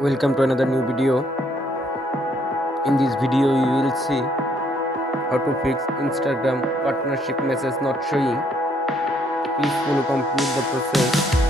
Welcome to another new video. In this video you will see how to fix Instagram partnership message not showing. Please follow complete the process.